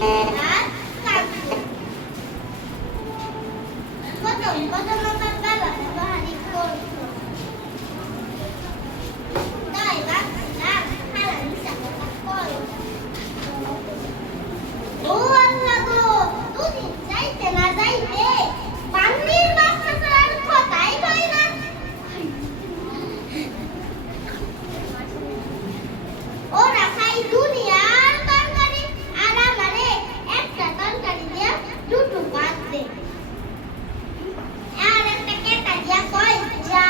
আর কাটবো। প্রথম প্রথম আমার বাবা বাহারি করতো, তাই ভাবছিলাম খালা মিশা কথা কয়। ও আল্লাহ গো, দুদিন যাইতে না যাইতে পানির বাচ্চা ছাড়ার কথাই কয় না। ওরা খাই দুনিয়ার তরকারি, আর আমারে একটা তরকারি দিয়া দুটো ভাত দে। আর একটা কেটা দিয়া কয় যা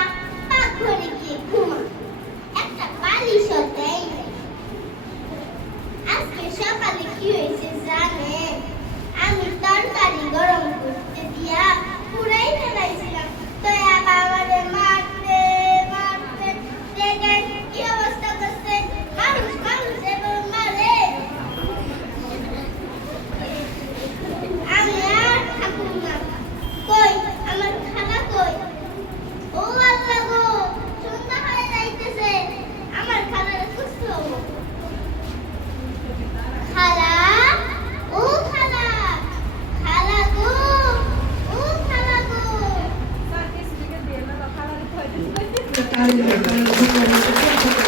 পাকঘরে গিয়ে ঘুমা। একটা বালিশও দেয় নাই। আজকে সকালে কি হয়েছে জানেন? আমি তরকারি গরম করতে দিয়া পুরাই ফেলাইছিলাম, তো আবার আমাদের মারতে মারতে দেখেন কি অবস্থা করছে। মানুষ মানুষ এবার মারে। আমি আর থাকুন না। কই আমার খালা কই? ও আল্লাহ গো, সন্ধ্যা হয়ে যাইতেছে, আমার খালার সুস্থ হবো। খালা, ও খালা, খালা গো, ও খালা গো। Kali